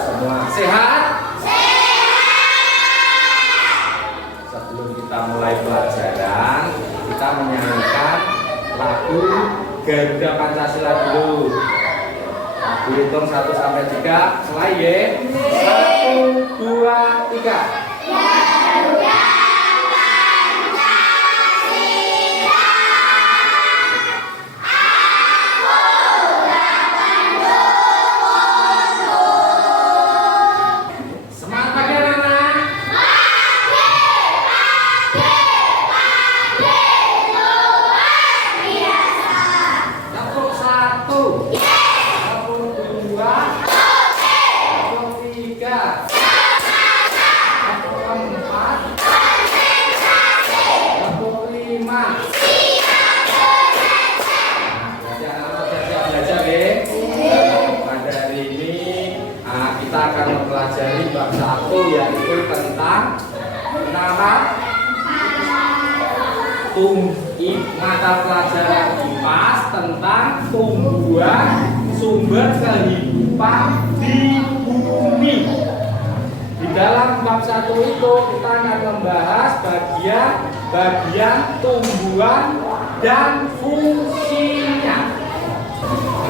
semua sehat? Sebelum kita mulai pelajaran, kita menyanyikan lagu Garuda Pancasila dulu. Aku hitung 1 sampai 3, mulai ya. 1, 2, 3. Garuda kita akan mempelajari bab 1, yaitu tentang nama mata pelajaran IPAS tentang tumbuhan sumber kehidupan di bumi. Di dalam bab 1 itu kita akan membahas bagian tumbuhan dan fungsinya.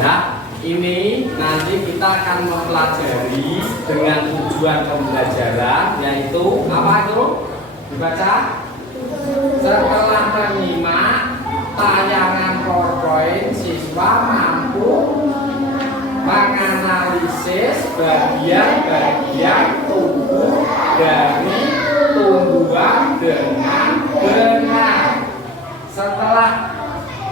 Nah, ini nanti kita akan mempelajari dengan tujuan pembelajaran, yaitu apa itu? Dibaca. Setelah menyimak tayangan PowerPoint, siswa mampu menganalisis bagian-bagian tubuh dari tumbuhan dengan benar. Setelah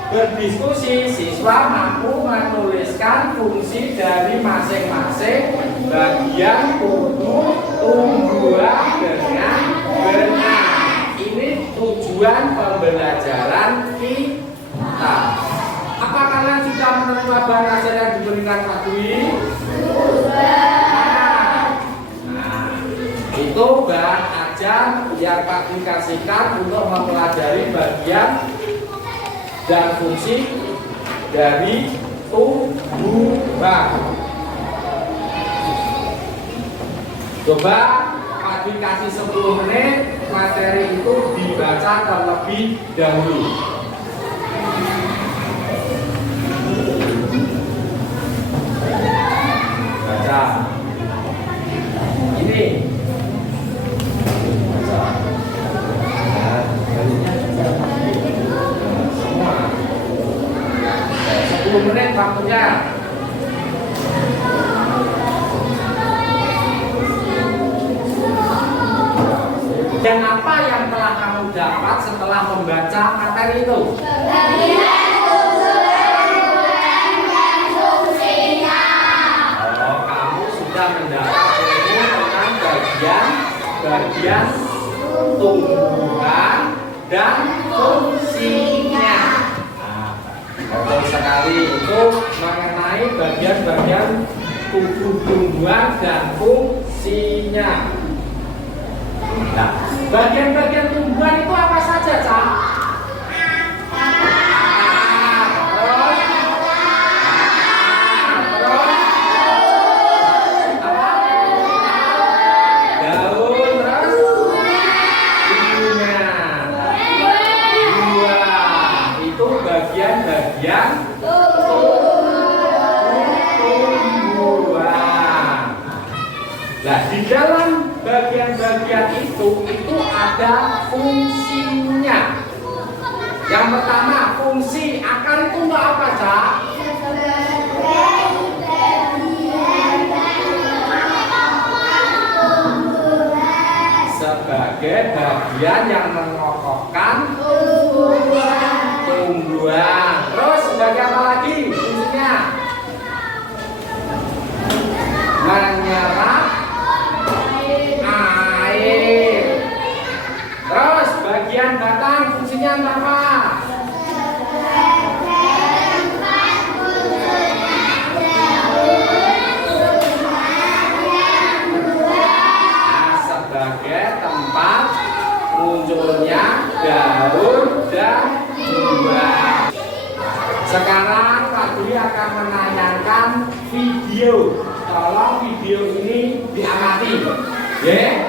berdiskusi, siswa mampu menuliskan fungsi dari masing-masing bagian tubuh tumbuhan dengan benar. Ini tujuan pembelajaran kita. Apa kalian sudah menerima bahan ajar yang diberikan Pak Dwi? Nah, itu bahan ajar yang Pak Dwi kasihkan untuk mempelajari bagian dan fungsi dari tumbuhan. Coba Pak Dwi kasih 10 menit, materi itu dibaca terlebih dahulu. Baca. Ini. Baca. Nah, semua. 10 menit waktunya. Dan apa yang telah kamu dapat setelah membaca materi itu? Bagian tumbuhan dan fungsinya. Oh, kamu sudah mendapat ilmu tentang bagian tumbuhan dan fungsinya. Nah, betul sekali, itu mengenai bagian-bagian tubuh tumbuhan dan fungsinya. Nah, bagian-bagian tumbuhan itu apa saja, Cak? Daun, terus bunga, buah. Itu bagian-bagian tumbuhan. Nah, di dalam bagian-bagian itu ada fungsinya. Yang pertama, fungsi akar itu untuk apa, Cak? Sebagai bagian yang mengokohkan tumbuhan. Terus sebagai apa lagi fungsinya? Menyerap air. Terus bagian batang fungsinya apa? Sebagai tempat munculnya daun dan buah. Sekarang Pak Dwi akan menayangkan video. Tolong video ini diamati. Ya.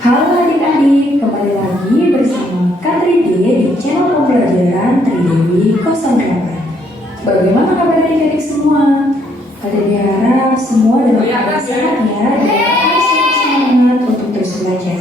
Halo adik-adik, kembali lagi bersama Kak Tridi di channel pembelajaran Tridewi 08. Bagaimana kabar adik-adik semua? Kak Tridi harap semua dalam keadaan sehat ya dan harus selalu semangat untuk terus belajar.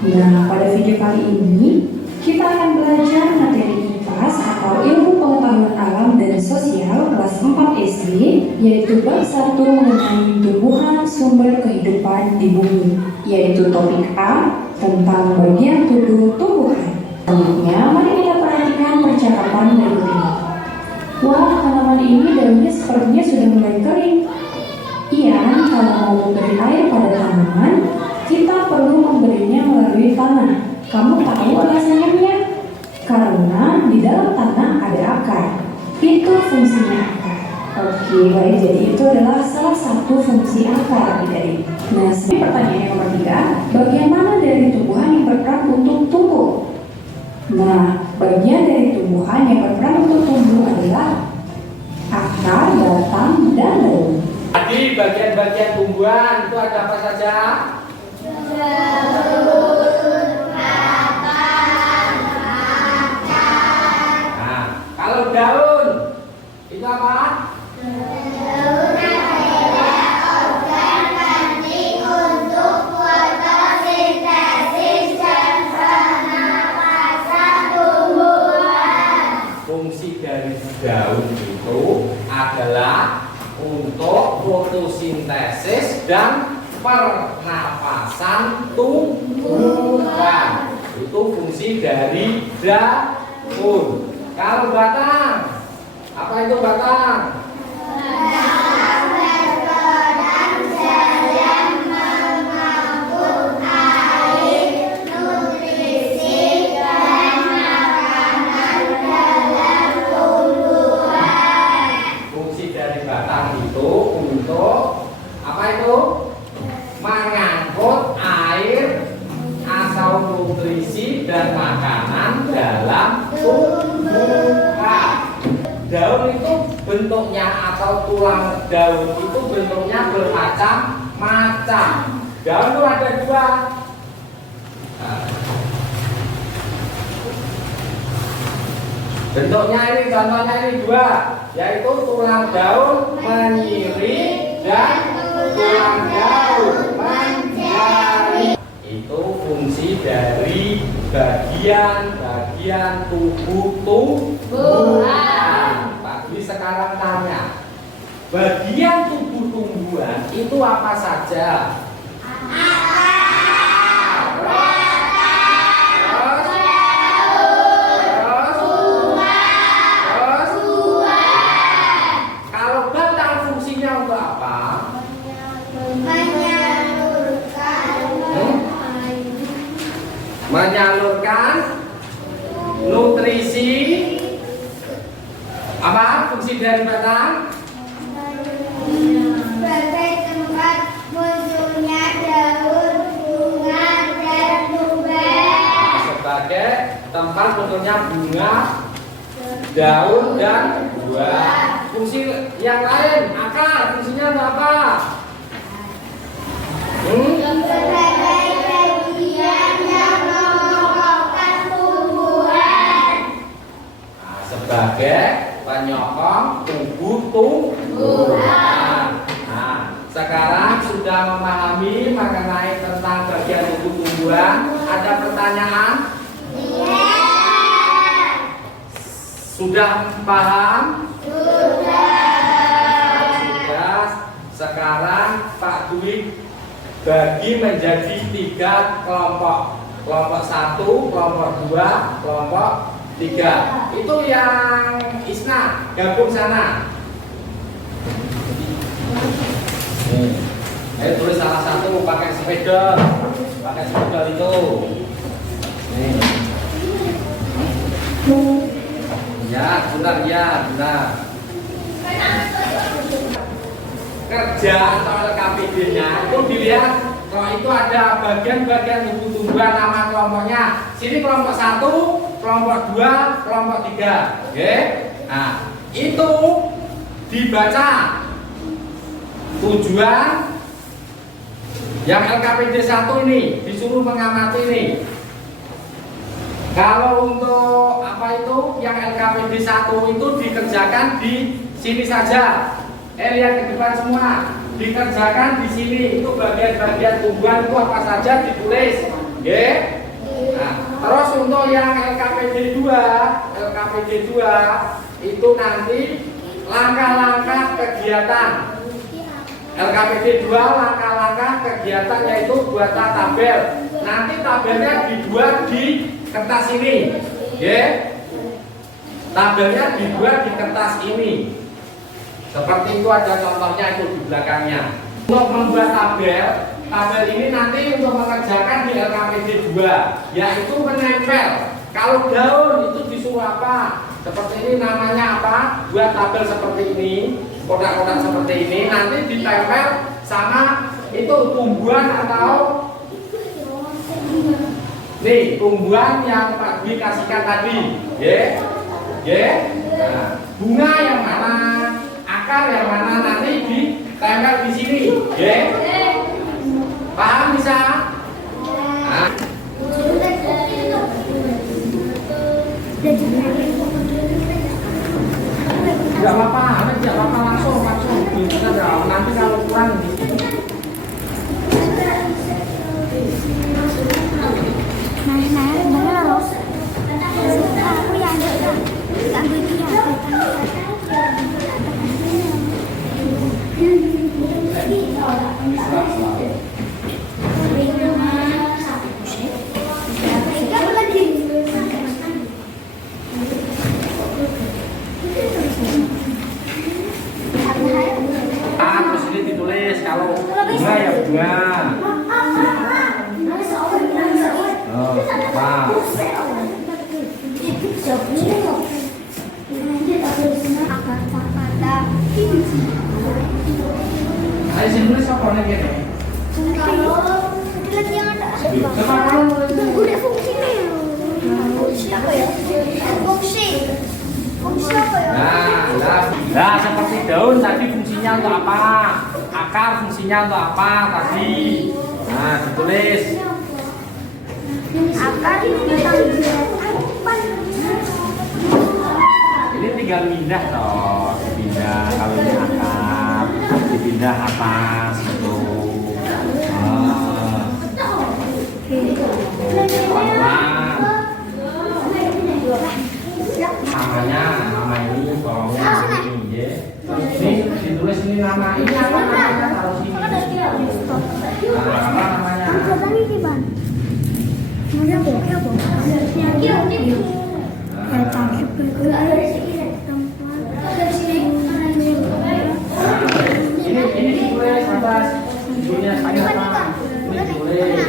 Nah, pada video kali ini kita akan belajar materi IPAS atau ilmu pengetahuan alam dan sosial kelas 4 SD, yaitu bab 1 mengenai tumbuhan sumber kehidupan di bumi, yaitu topik A tentang bagian tubuh tumbuhan. Selanjutnya, mari kita perhatikan percakapan berikut ini. Wah, tanaman ini daunnya sepertinya sudah mulai kering. Iya, kalau mau memberi air pada tanaman, kita perlu memberinya melalui tanah. Kamu tahu alasannya, Mia? Karena di dalam tanah ada akar. Itu fungsinya akar. Oke, baik. Jadi itu adalah salah satu fungsi akar, adik-adik. Nah, pertanyaan yang nomor 3, bagian mana dari tumbuhan yang berperan untuk tumbuh? Nah, bagian dari tumbuhan yang berperan untuk tumbuh adalah akar, batang, dan daun. Jadi bagian-bagian tumbuhan itu ada apa saja? Nah, kalau daun itu apa? Daun adalah organ penting untuk fotosintesis dan pernapasan tumbuhan. Fungsi dari daun itu adalah untuk fotosintesis dan pernapasan tumbuhan. Itu fungsi dari daun. Kalau batang, apa itu batang? Batang berperan dalam mengangkut air, nutrisi, dan makanan dalam tumbuhan. Fungsi dari batang itu untuk apa itu? Mengangkut air atau nutrisi dan makanan dalam tumbuhan. Daun itu bentuknya atau tulang daun itu bentuknya bermacam-macam. Daun itu ada 2. Bentuknya ini, contohnya ini 2, yaitu tulang daun menyiri dan tulang daun menjari. Itu fungsi dari bagian-bagian tubuh tumbuhan. Pak Dwi sekarang tanya, bagian tubuh tumbuhan itu apa saja? Kalau batang fungsinya untuk apa? Menyalurkan nutrisi. Apa fungsi dari batang? Sebagai tempat munculnya daun, bunga, dan buah. Sebagai tempat munculnya bunga, daun, dan buah. Fungsi yang lain, akar, fungsinya untuk apa? Sebagai bagian yang mengokohkan tumbuhan. Nah, sebagai penyokong tubuh tumbuhan. Nah, sekarang sudah memahami mengenai tentang bagian tubuh tumbuhan. Ada pertanyaan? Iya. Sudah paham? Sudah. Sekarang Pak Dwi bagi menjadi 3 kelompok. Kelompok 1, kelompok 2, kelompok 3. Itu yang Isna gabung sana. Ayo tulis salah satu pakai sepeda itu. Nih. Ya, benar ya, benar. Kerja atau LKPD-nya itu dilihat kalau itu ada bagian-bagian tumbuh-tumbuhan nama kelompoknya. Sini kelompok 1, kelompok 2, kelompok 3. Oke? Nah, itu dibaca tujuan yang LKPD 1 ini disuruh mengamati ini. Kalau untuk apa itu yang LKPD 1 itu dikerjakan di sini saja. Lihat ke depan semua. Dikerjakan di sini. Itu bagian-bagian tumbuhan itu apa saja ditulis. Oke? Nah, terus untuk yang LKPD 2 itu nanti langkah-langkah kegiatan. LKPD 2 langkah-langkah kegiatan yaitu buat tabel. Nanti tabelnya dibuat di kertas ini, ya. Tabelnya dibuat di kertas ini. Seperti itu ada contohnya itu di belakangnya. Untuk membuat tabel ini nanti untuk mengerjakan di LKPD 2, yaitu menempel. Kalau daun itu disuruh apa? Seperti ini namanya apa? Buat tabel seperti ini, kotak-kotak seperti ini, nanti ditempel sama itu tumbuhan atau nih tumbuhan yang Pak Dwi kasihkan tadi, ya. Nah, bunga yang mana, akar yang mana nanti ditempel di sini, ya. Paham bisa? Nah. Enggak apa-apa, langsung. Nanti kalau kurang di sini. Terus ini ditulis kalau bunga ya bunga. Oh, apa? Ayo sini tulis apa nih gitu? Udah fungsinya ya. Fungsi apa ya? Fungsi apa ya? Nah, seperti daun tadi fungsinya untuk apa? Akar fungsinya untuk apa tadi? Nah, ditulis. Akar Ini tinggal pindah toh, dipindah kalau ini akar, dipindah atas gitu. Pelan-pelan. Nama ini tolongnya ini ya. Ini ditulis ini nama ini apa namanya taruh sini. Apa namanya? Ini ditulis atas judulnya saya apa? Ini ditulis.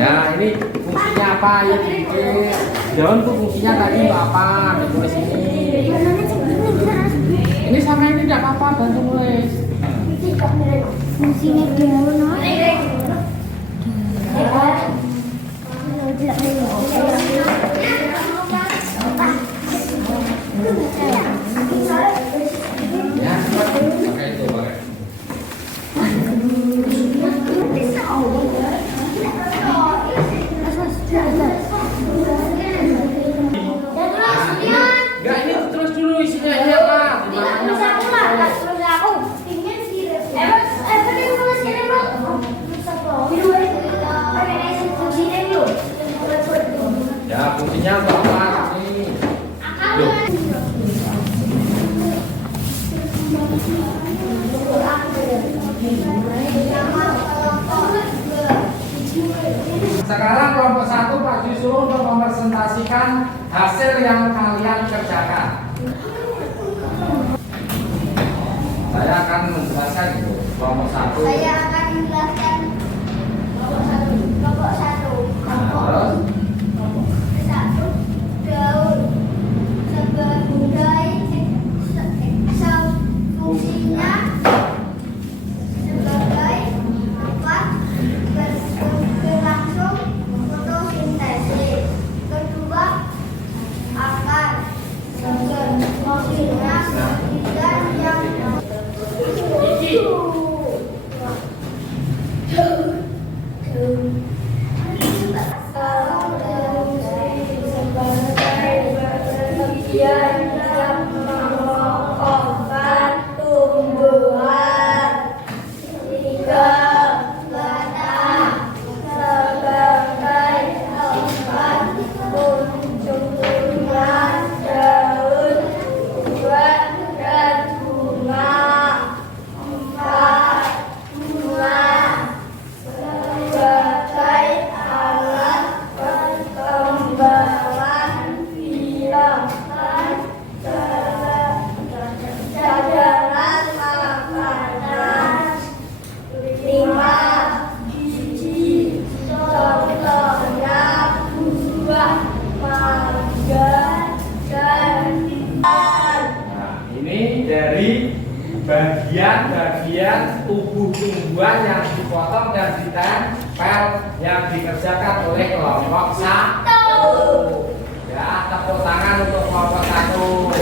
Ya, ini fungsinya apa ya? Daun tuh fungsinya tadi untuk apa? Ditulis ini. Ini sama ini tidak apa-apa, bantu tulis. Fungsinya daun. Ya, pakai itu, pakai. Enggak, ini terus dulu isinya ini apa? Ya, fungsinya untuk apa? Ini. Loh. Sekarang kelompok 1 Pak disuruh untuk mepresentasikan hasil yang kalian kerjakan. Saya akan menjelaskan itu kelompok 1. Saya akan menjelaskan kelompok 1. Kelompok 1. Terus? Kelompok 1. Daun sebagai fungsinya sebagai apa? Berlangsung fotosintesis. Kedua, akan fungsinya dan yang bagian tubuh tumbuhan yang dipotong dan ditempel yang dikerjakan oleh kelompok 1. Ya, tepuk tangan untuk kelompok 1.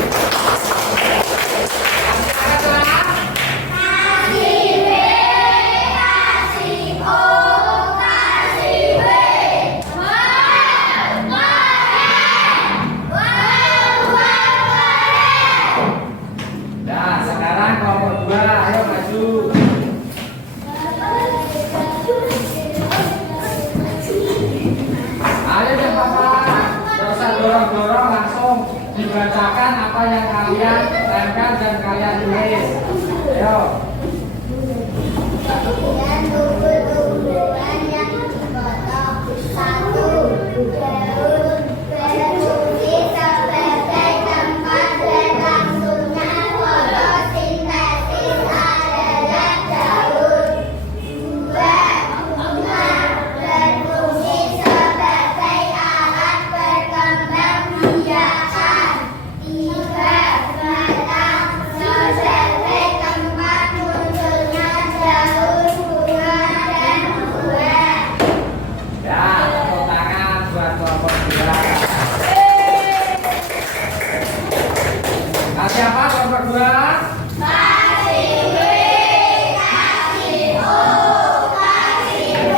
Dorong-dorong langsung dibacakan apa yang kalian tempel dan kalian tulis. Ayo. bagian tumbuh-tumbuhan yang dipotong. 1. Daun berfungsi sebagai tempat berlangsungnya fotosintesis adalah daun. 2. Bunga berfungsi sebagai alat berkembang biakan. 3. Batang sebagai tempat munculnya daun, bunga, dan buah. Ya, tepuk tangan buat kelompok 2. Kasih apa kelompok 2? Kasih W, kasih O, kasih W.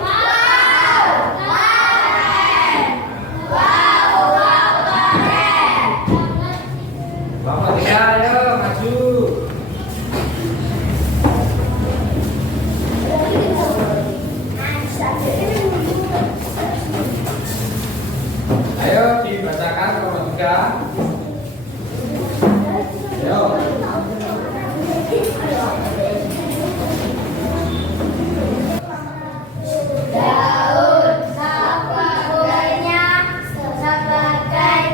Wow, keren. Wow, keren. Kelompok 3, ayo maju. Ayo dibacakan kelompok 3. Ayo. Daun sebagai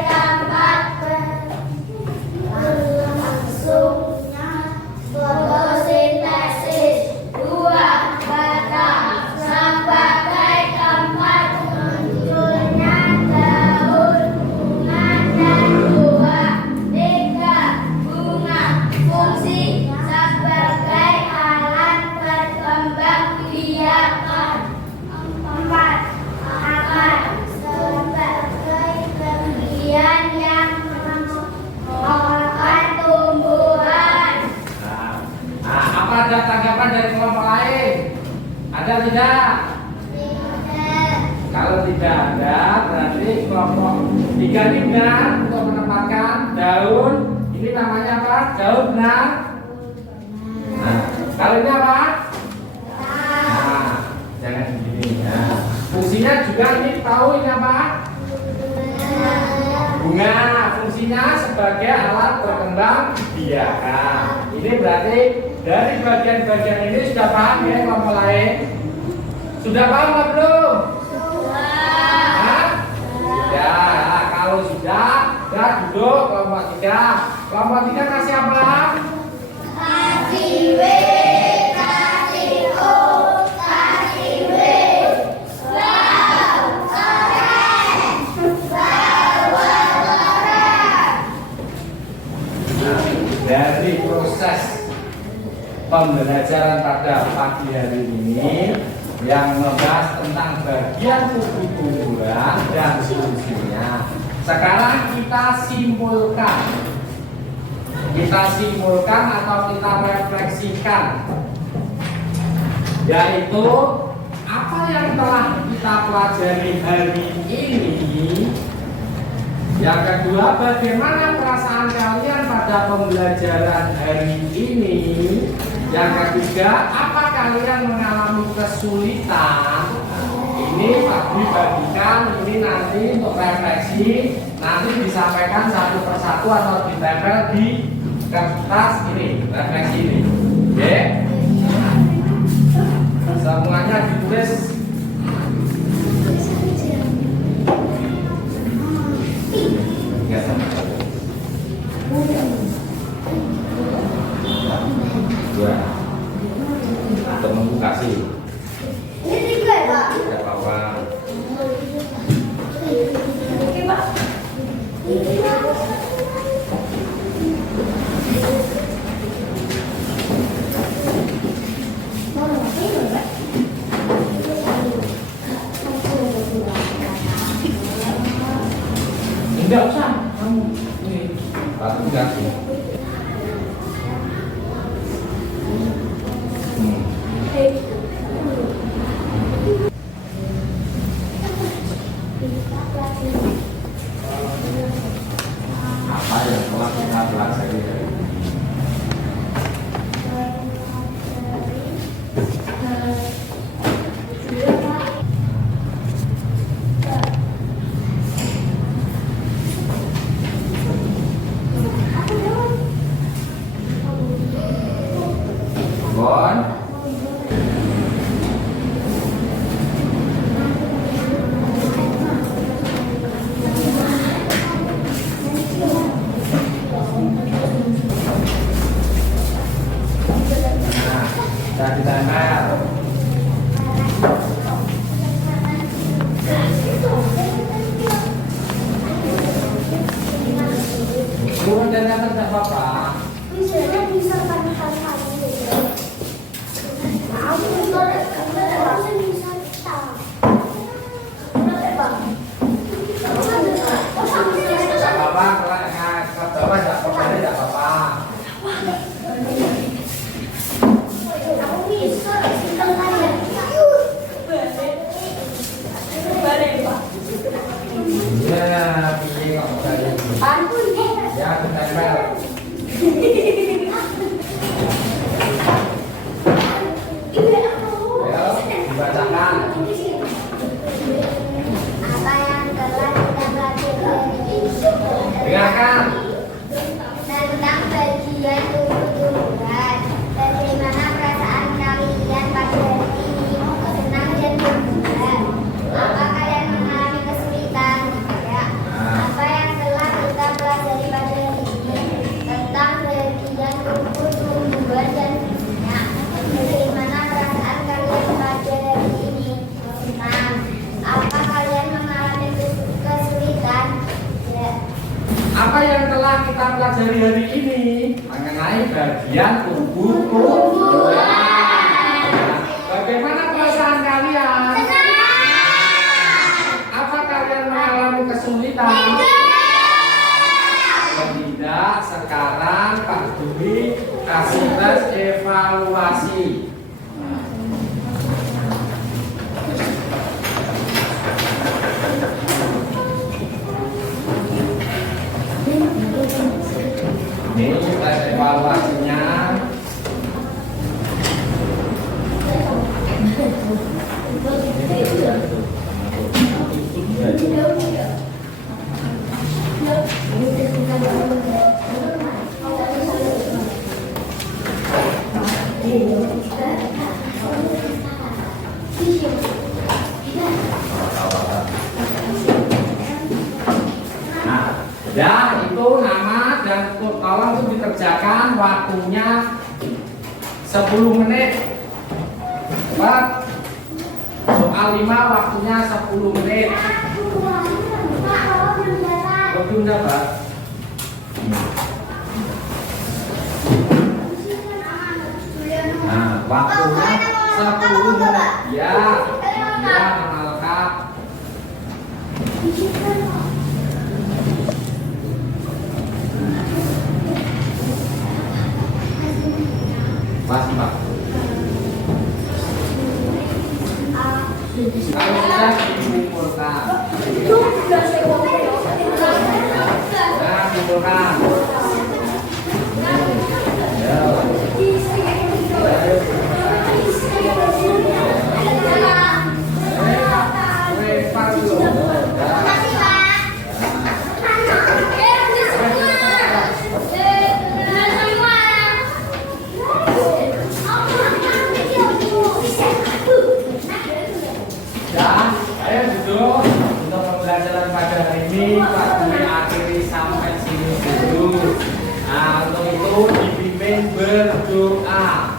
tempat berlangsungnya fotosintesis. 2. Batang sebagai tempat munculnya daun, bunga, dan buah. 3. Bunga fungsi sebagai alat berkembang biakan. 4. Akar sebagai bagian yang memakan tumbuhan. Apa ada tanggapan dari kelompok lain? Ada tidak? Tidak. Kalau tidak ada, berarti kelompok 3 ini benar untuk menempatkan daun. Ini namanya apa? Daun benar. Nah, kalau ini apa? Nah, jangan begini ya. Fungsinya juga ini tahu ini apa? Bunga. Fungsinya sebagai alat berkembang biakan. ini berarti dari bagian-bagian ini sudah paham ya kelompok lain? Sudah paham apa belum? Hah? Ya, kalau sudah duduk kelompok 3. Kelompok 3 kasih apa? Kasih W, kasih O, kasih W. Wow, keren. Dari proses pembelajaran pada pagi hari ini yang membahas tentang bagian tubuh tumbuhan dan fungsinya. Sekarang kita simpulkan. Kita simpulkan atau kita refleksikan, yaitu apa yang telah kita pelajari hari ini. Yang kedua, bagaimana perasaan kalian pada pembelajaran hari ini. Yang ketiga, apa kalian mengalami kesulitan. Ini Pak Dwi bagikan, ini nanti untuk refleksi, nanti disampaikan satu persatu atau ditempel di kertas ini, refleksi ini. Oke? Semuanya ditulis. Ya, dua. Temanku kasih. Ini 3 ya, Pak? Ya, Pak. Oke, Pak. Enggak usah, kamu ini batu kasih. Apa yang telah kita pelajari hari ini? Bon, nah, kita ditempel. Turun dan atas tidak apa-apa. Bisa kali-kali gitu. Aku bisa tahu. Tidak apa-apa, kalau ke bawah tidak apa-apa, tidak apa-apa. Aku bisa kali-kali. Ya, pilih kok tadi. Ampun, Ya, ditempel. Ayo, dibacakan. apa yang telah kita pelajari Dengarkan. tentang bagian tubuh tumbuhan. Bagaimana perasaan kalian pada hari ini? Senang dan gembira. Apa kalian mengalami kesulitan? Tidak. Apa yang telah kita pelajari pada hari ini tentang bagian tubuh tumbuhan dan fungsinya? Bagaimana perasaan kalian pada hari ini? Senang. Apa kalian mengalami kesulitan? Tidak. Apa yang telah kita pelajari hari ini mengenai bagian tubuh tumbuhan? Bagaimana perasaan kalian? Apa kalian mengalami kesulitan? Tidak. Sekarang Pak Dwi kasih tes evaluasi. Ini tes evaluasinya. Nah, ya itu nama dan tolong itu dikerjakan waktunya 10 menit. Pak, soal 5 waktunya 10 menit. Belum dapat. Nah, waktunya 10 menit. Ya, ya, nama lengkap. Masih, Pak. Kalau sudah dikumpulkan. Nah, kumpulkan. Ya. Ayo duduk untuk pembelajaran pada hari ini. Pak Dwi akhiri sampai sini dulu. Nah, untuk itu dibimbing berdoa.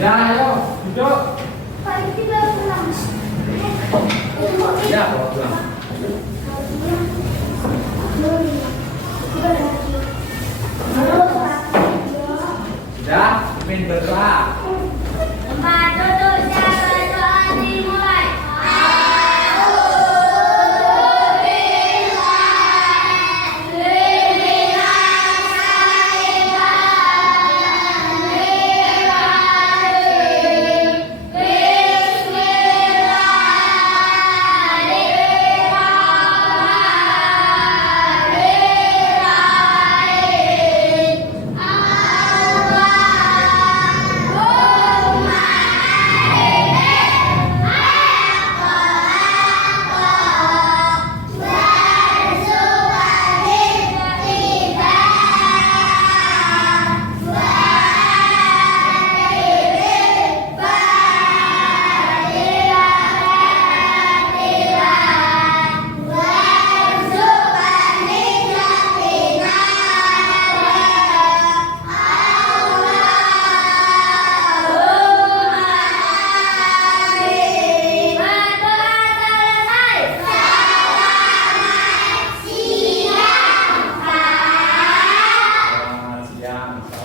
Ya, ayo duduk. Ya, bawa pulang. Sudah, pimpin berdoa.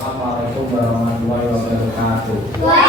Assalamualaikum warahmatullahi wabarakatuh.